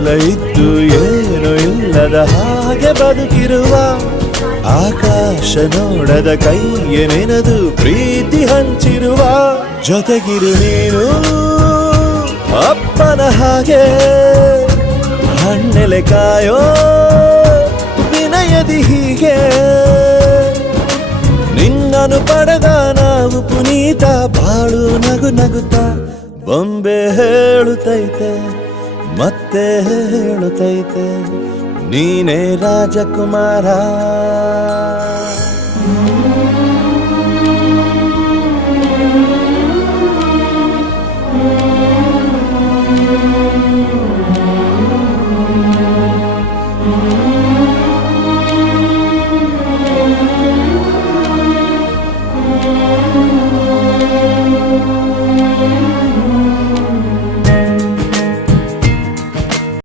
ಎಲ್ಲ ಇದ್ದು ಏನು ಇಲ್ಲದ ಹಾಗೆ ಬದುಕಿರುವ ಆಕಾಶ ನೋಡದ ಕೈಯ ನೆನೆದು ಪ್ರೀತಿ ಹಂಚಿರುವ ಜೊತೆಗಿರು ನೀನು ಅಪ್ಪನ ಹಾಗೆ ಹಣ್ಣೆಲೆ ಕಾಯೋ ವಿನಯದಿ ಹೀಗೆ ನಿನ್ನನು ಪಡೆದ ನಾವು ಪುನೀತ ಬಾಳು ನಗು ನಗುತ್ತಾ ಬೊಂಬೆ ಹೇಳುತ್ತೈತೆ ಮತ್ತೆ ಹೇಳುತ್ತೈತೆ ನೀನೇ ರಾಜಕುಮಾರ.